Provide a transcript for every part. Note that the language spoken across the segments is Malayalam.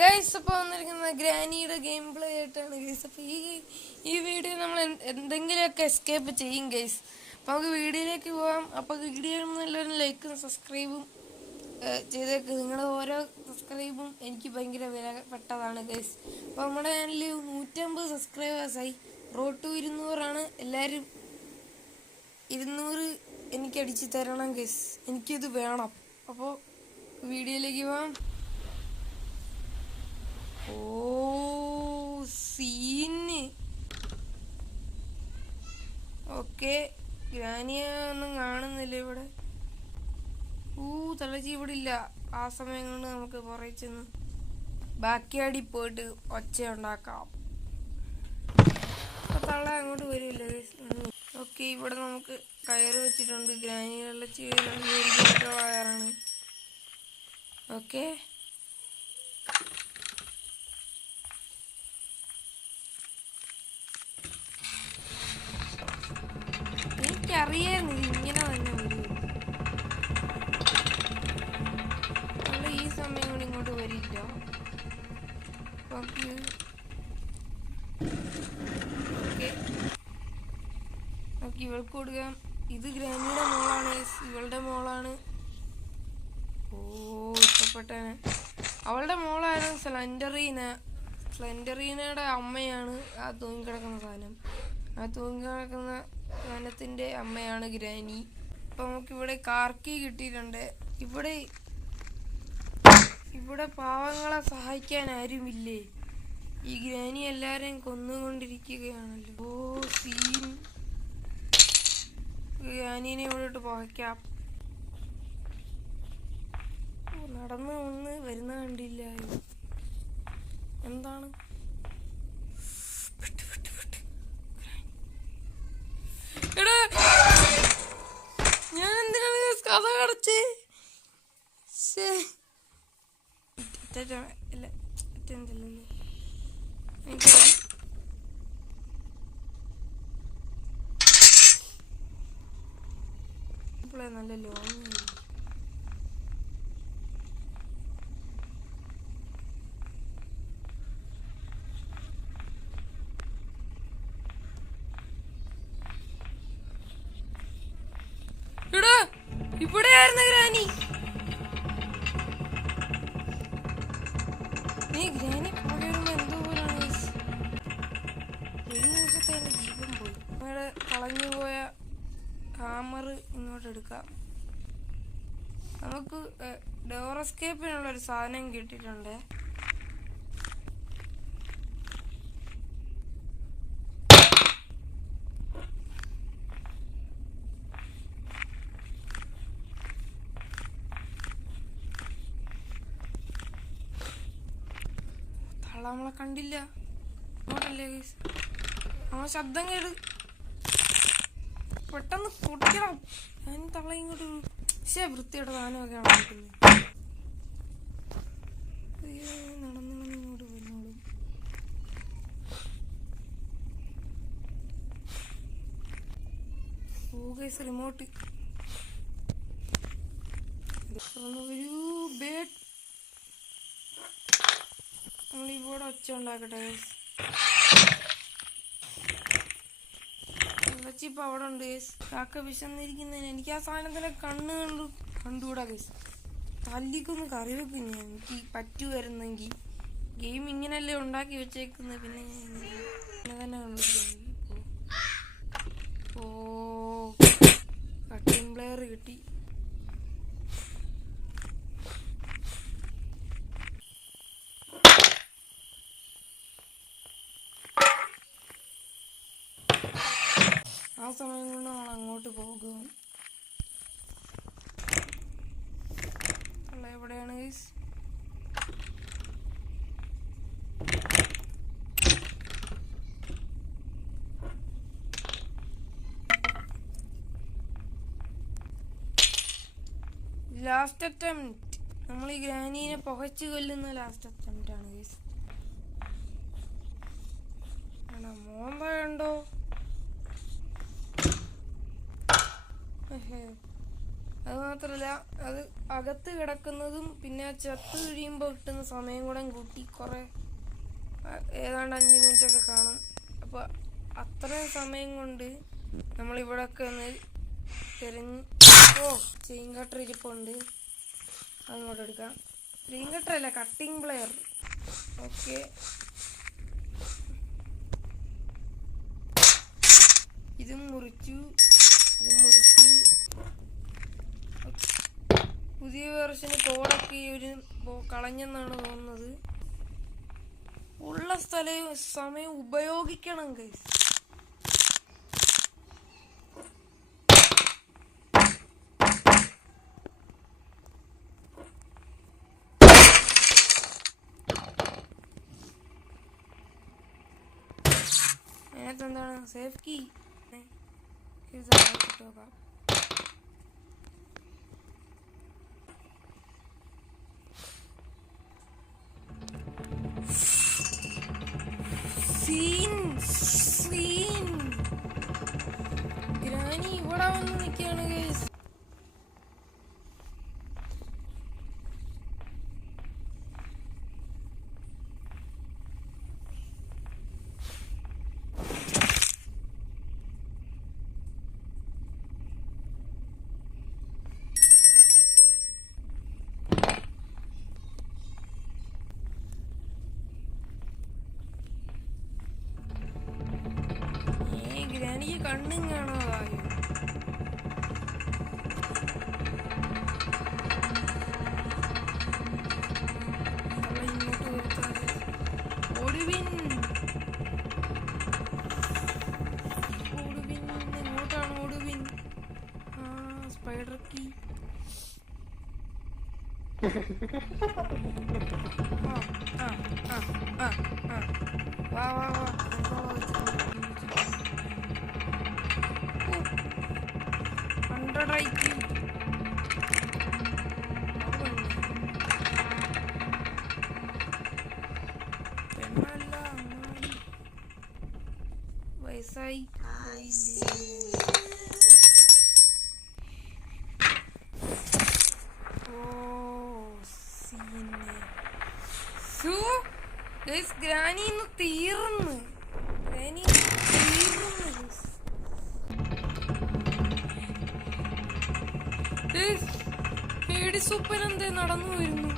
ഗൈസ് അപ്പോൾ വന്നിരിക്കുന്ന ഗ്രാനിയുടെ ഗെയിം പ്ലേ ആയിട്ടാണ് ഗൈസ്. അപ്പോൾ ഈ വീഡിയോ നമ്മൾ എന്തെങ്കിലുമൊക്കെ എസ്കേപ്പ് ചെയ്യും ഗൈസ്. അപ്പോൾ നമുക്ക് വീഡിയോയിലേക്ക് പോകാം. അപ്പോൾ വീഡിയോ എല്ലാവരും ലൈക്കും സബ്സ്ക്രൈബും ചെയ്തേക്ക്. നിങ്ങളുടെ ഓരോ സബ്സ്ക്രൈബും എനിക്ക് ഭയങ്കര വിലപ്പെട്ടതാണ് ഗൈസ്. അപ്പോൾ നമ്മുടെ ചാനലിൽ 150 സബ്സ്ക്രൈബേഴ്സായി. റോഡ് ടു 200 എല്ലാവരും 200 എനിക്ക് അടിച്ച് തരണം ഗൈസ്. എനിക്കിത് വേണം. അപ്പോൾ വീഡിയോയിലേക്ക് പോകാം. ഓ സീന് ഓക്കെ. ഗ്രാനിയെ ഒന്നും കാണുന്നില്ല ഇവിടെ. തലച്ചി ഇവിടെ ഇല്ല. ആ സമയം കൊണ്ട് നമുക്ക് പുറകെ ചെന്ന് ബാക്കിയാടി പോയിട്ട് ഒച്ച ഉണ്ടാക്കാം. തള്ള അങ്ങോട്ട് വരില്ല. ഓക്കെ, ഇവിടെ നമുക്ക് കയറ് വെച്ചിട്ടുണ്ട്. ഗ്രാനികളുടെ കയറാണ്. ഓക്കെ, എനിക്കറിയായിരുന്നു ഇങ്ങനെ തന്നെ വരും. നമ്മൾ ഈ സമയം കൊണ്ട് ഇങ്ങോട്ട് വരില്ല. ഓക്കെ, ഇവൾക്ക് കൊടുക്കാം. ഇത് ഗ്രാനിയുടെ മോളാണ്, ഇവളുടെ മോളാണ്. ഓ ഇഷ്ടപ്പെട്ടനെ. അവളുടെ മോളായിരുന്നു സ്ലെൻഡറീനയുടെ അമ്മയാണ് ആ തൂങ്ങിക്കിടക്കുന്ന സാധനം. ആ തൂങ്ങിക്കിടക്കുന്ന സാധനത്തിന്റെ അമ്മയാണ് ഗ്രാനി. അപ്പൊ നമുക്കിവിടെ കാർക്കി കിട്ടിയിട്ടുണ്ട്. ഇവിടെ പാവങ്ങളെ സഹായിക്കാൻ ആരുമില്ലേ? ഈ ഗ്രാനി എല്ലാരെയും കൊന്നുകൊണ്ടിരിക്കുകയാണല്ലോ. ഓ സീൻ. ഗ്രാനീനെ ഇവിടെ ഇട്ട് പുകയ്ക്കാം. നടന്ന് ഒന്ന് വരുന്ന കണ്ടില്ല. എന്താണ് ഞാൻ എന്തിനാണ് കഥ കടച്ചേ? നല്ല ലോങ്. ഇവിടെയായിരുന്നു ഗ്രാനി. ഗ്രാനി പുറകെ എന്തോ പോലാണ്. ഒരു നിമിഷത്തെ എന്റെ ജീവൻ പോയി. നമ്മുടെ കളഞ്ഞുപോയ ഹാമർ ഇങ്ങോട്ട് എടുക്കാം. നമുക്ക് ഡോർ എസ്കേപ്പിനുള്ള ഒരു സാധനം കിട്ടിയിട്ടുണ്ട്. നമ്മളെ കണ്ടില്ല. അങ്ങോട്ടല്ലേ നമ്മളെ ശബ്ദം കേട്. പെട്ടെന്ന് പൊട്ടിക്കണം. ഞാൻ തള്ള ഇങ്ങോട്ട് വൃത്തിയുടെ സാധനമൊക്കെ നടക്കുന്നത്. നടന്നു ഇങ്ങോട്ട് വരുന്നോളും. റിമോട്ട് ഒരു ബേഡ്. നമ്മളിവിടെ ഒച്ച ഉണ്ടാക്കട്ടെ. ഇപ്പൊ അവിടെ ഉണ്ട് കാക്ക വിശന്നിരിക്കുന്നതിന്. എനിക്ക് ആ സാധനത്തിനെ കണ്ടുകൂടാ കേസ്. തല്ലിക്കൊന്ന് കറി വെക്കും ഞാൻ. എനിക്ക് പറ്റുമായിരുന്നെങ്കിൽ. ഗെയിം ഇങ്ങനെയല്ലേ ഉണ്ടാക്കി വെച്ചേക്കുന്നത്. പിന്നെ തന്നെ കണ്ടുപിടിക്കാൻ. ഓ കട്ടിംഗ് പ്ലെയർ കിട്ടി. ആ സമയം കൊണ്ട് നമ്മൾ അങ്ങോട്ട് പോകും. എവിടെയാണ് ഗൈസ്? Last attempt. നമ്മൾ ഈ ഗ്രാനീനെ പുകച്ചു കൊല്ലുന്ന ലാസ്റ്റ് അറ്റംപ്റ്റ് ആണ് ഗൈസ്. മോന്ത കണ്ടോ? അത് മാത്രമല്ല അത് അകത്ത് കിടക്കുന്നതും പിന്നെ ചത്ത് കഴിയുമ്പോൾ കിട്ടുന്ന സമയം കൂടെ കൂട്ടി കുറേ ഏതാണ്ട് 5 മിനിറ്റൊക്കെ കാണും. അപ്പോൾ അത്രയും സമയം കൊണ്ട് നമ്മളിവിടെയൊക്കെ ഒന്ന് തിരഞ്ഞ് ചെയിൻ കട്ടർ ഇരിപ്പുണ്ട്, അങ്ങോട്ട് എടുക്കാം. ചെയിൻ കട്ടർ അല്ല, കട്ടിങ് പ്ലെയർ. ഓക്കെ, ഇതും മുറിച്ചു. പുതിയ വെർഷന് കോഡൊക്കെ കളഞ്ഞെന്നാണ് തോന്നുന്നത്. ഉള്ള സമയം ഉപയോഗിക്കണം ഗൈസ്. അതിനകത്തെന്താണ് സേഫ് കീ? നോക്കാം. ഗ്രാനി ഇവിടെ വന്ന് നിൽക്കുകയാണ് ഗൈസ്. ഗ്രാനിക്ക് കണ്ണും കാണാതായോ? ഇങ്ങോട്ട് കൊടുത്താൽ എങ്ങോട്ടാണ് ഓടുവിൻ? Spider key. വാ വാ വാ. വയസ്സായി ഗ്രാനി തീർന്ന് പേടി സൂപ്പനെന്തേ നടന്നു വരുന്നു.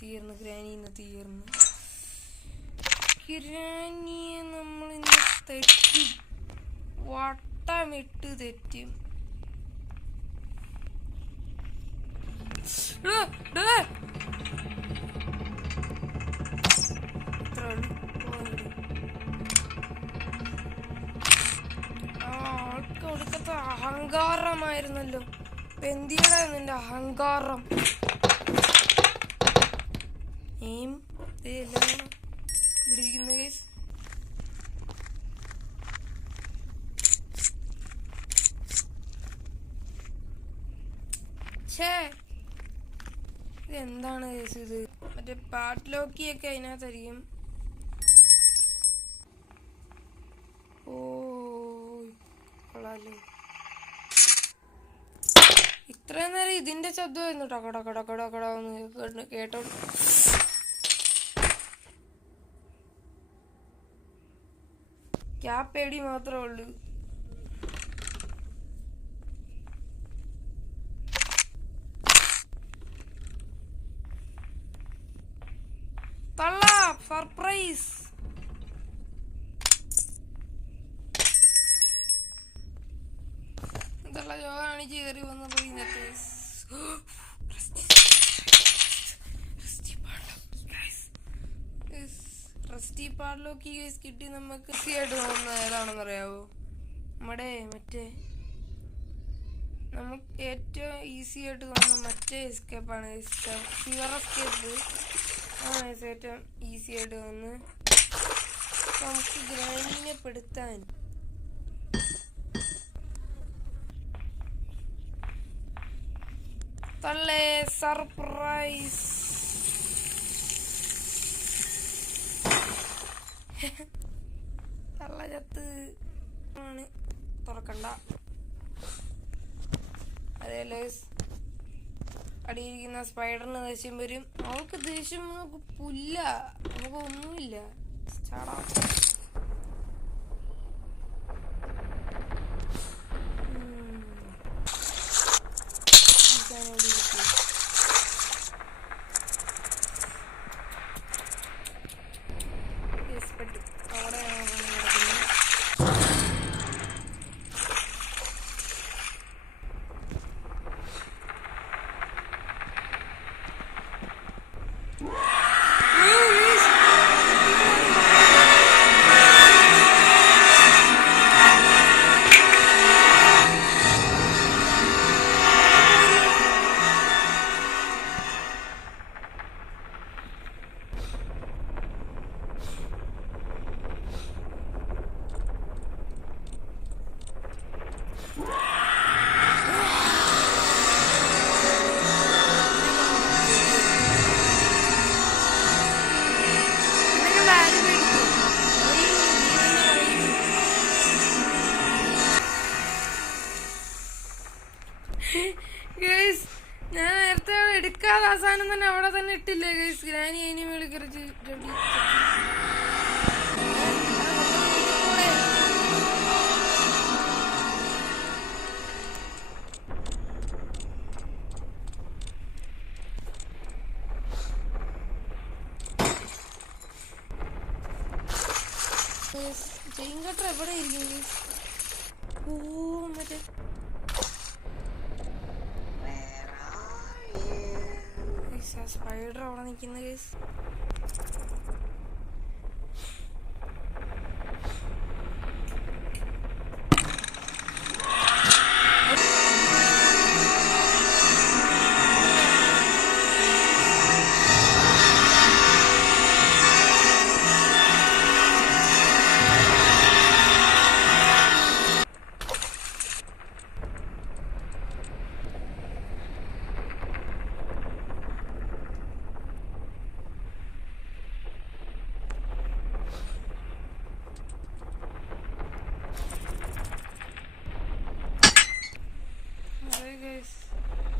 തീർന്ന് ഗ്രാനിയെ നമ്മളിന്ന് തെറ്റി വട്ടമിട്ട് തെറ്റും. ആൾക്ക് ഒടുക്കത്തെ അഹങ്കാരമായിരുന്നല്ലോ. എന്തിനാ നിന്റെ അഹങ്കാരം? പിടിക്കുന്ന കേസ് ഇതെന്താണ് കേസ്? ഇത് മറ്റേ പാട്ട്ലോക്കിയൊക്കെ അതിനകത്തായിരിക്കും. കൊള്ളാല്ലേ. ഇത്രയും നേരം ഇതിന്റെ ശബ്ദമായിരുന്നു ടക്കടക്കടക്കടക്കടന്ന് കേട്ടോ. പേടി മാത്രമേ ഉള്ളൂ. സർപ്രൈസ്. എന്തുള്ള യോഗാണിച്ച് കയറി വന്നപ്പോ ഇന്നത്തെ റസ്റ്റി പാഡ്ലോക്ക് കിട്ടി. നമുക്ക് ഈസിയായിട്ട് തോന്നുന്ന ഏതാണെന്നറിയാവോ? നമ്മുടെ നമുക്ക് ഏറ്റവും ഈസി ആയിട്ട് തോന്നുന്ന മറ്റേ എസ്കേപ്പാണ്. ഷിവർ എസ്കേപ്പ് ആണ് ഏറ്റവും ഈസി ആയിട്ട് തോന്നുന്നത്. നമുക്ക് ഗ്രാനിനെ പെടുത്താൻ സർപ്രൈസ്. തള്ളചത്ത് ആണ് തുറക്കണ്ട. അതേ ഗൈസ്, അടിയിരിക്കുന്ന സ്പൈഡറിന് ദേഷ്യം വരും. അവൾക്ക് ദേഷ്യം നമുക്ക് പുല്ല, നമുക്ക് ഒന്നുമില്ല. ചാടാ. അവിടെ ഗൈസ്, ഞാൻ നേരത്തെ എടുക്കാതെ അവസാനം തന്നെ അവിടെ തന്നെ ഇട്ടില്ലേ ഗൈസ്. ഗ്രാനി അതിന് മേളിൽ കുറച്ച് ചെയിൻ കട്ടർ എവിടെ ഇരിക്കും? ഓ മറ്റേ സ്പൈഡർ അവിടെ നിൽക്കുന്ന കേസ്.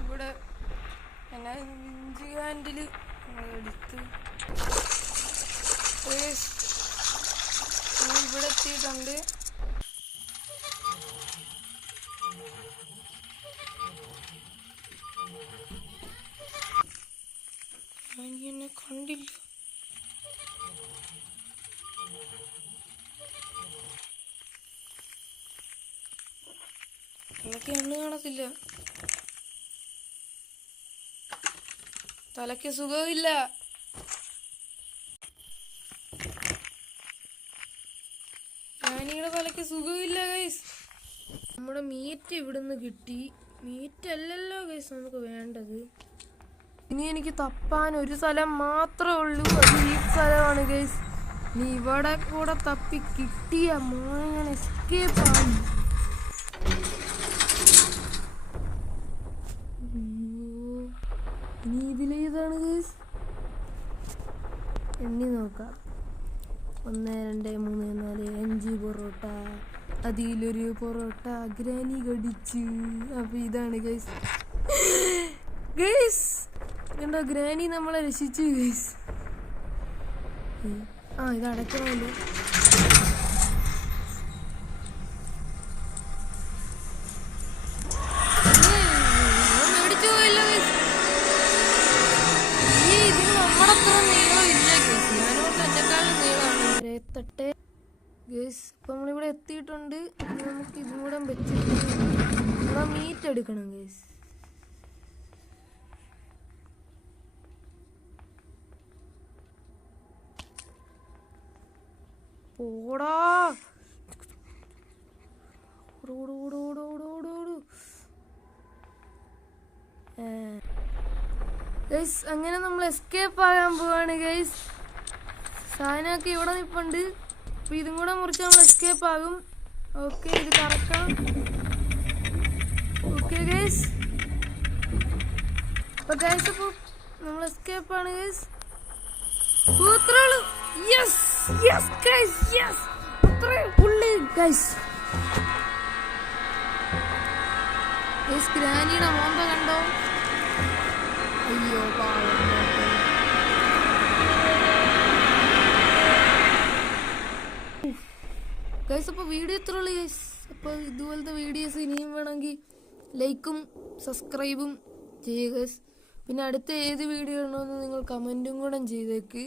ഇവിടെ ഇഞ്ചി ഹാൻഡില് എടുത്ത് ഇവിടെ എത്തിയിട്ടുണ്ട്. എന്നെ കണ്ടില്ല. എനിക്ക് എണ്ണ കാണത്തില്ല. തലയ്ക്ക് സുഖമില്ല. ഞാനിവിടെ തലയ്ക്ക് സുഖമില്ല ഗൈസ്. നമ്മുടെ മീറ്റ് ഇവിടുന്ന് കിട്ടി. മീറ്റ് അല്ലല്ലോ ഗൈസ് നമുക്ക് വേണ്ടത്. ഇനി എനിക്ക് തപ്പാൻ ഒരു സ്ഥലം മാത്രമേ ഉള്ളൂ. അത് ഈ സ്ഥലമാണ് ഗൈസ്. നീ ഇവിടെ കൂടെ തപ്പി കിട്ടിയ മോനെ എസ്കേപ്പ് ആയി. ഇനി ഇതിലേതാണ് ഗൈസ്? എണ്ണി നോക്കാം. 1 2 3 4 5 പൊറോട്ട. അതിലൊരു പൊറോട്ട ഗ്രാനി കടിച്ചു. അപ്പൊ ഇതാണ് ഗൈസ്. ഗൈസ് കണ്ടോ, ഗ്രാനി നമ്മളെ രക്ഷിച്ചു ഗൈസ്. ഇത് അടയ്ക്കണമല്ലോ. ഇപ്പൊ നമ്മളിവിടെ എത്തിയിട്ടുണ്ട്. നമുക്ക് ഇതും കൂടെ വെച്ചിട്ട് മീറ്റ് എടുക്കണം ഗൈസ്. ഓടാ ഗൈസ്, അങ്ങനെ നമ്മൾ എസ്കേപ്പ് ആകാൻ പോവാണ് ഗൈസ്. സാധനമൊക്കെ ഇവിടെ നിൽപ്പുണ്ട്. അപ്പൊ ഇതും കൂടെ മുറിച്ച് നമ്മൾ എസ്കേപ്പ് ആകും. ഓക്കെ, ഇത് കറക്കാം. ഓക്കെ ഗൈസ്, അപ്പൊ ഗൈസ് അപ്പൊ നമ്മൾ എസ്കേപ്പ് ആണ് guys. Yes yes guys, yes. എത്ര പുള്ളി ഗൈസ്. ഗ്രാനിയുടെ മോന്ത കണ്ടോ? അയ്യോ ഗൈസ്. അപ്പോൾ വീഡിയോ ഇത്ര ഉള്ളു ഗൈസ്. അപ്പോൾ ഇതുപോലത്തെ വീഡിയോസ് ഇനിയും വേണമെങ്കിൽ ലൈക്കും സബ്സ്ക്രൈബും ചെയ്യുക ഗൈസ്. പിന്നെ അടുത്ത ഏത് വീഡിയോ ഉണ്ടോയെന്ന് നിങ്ങൾ കമൻറ്റും കൂടെ ചെയ്തേക്ക്.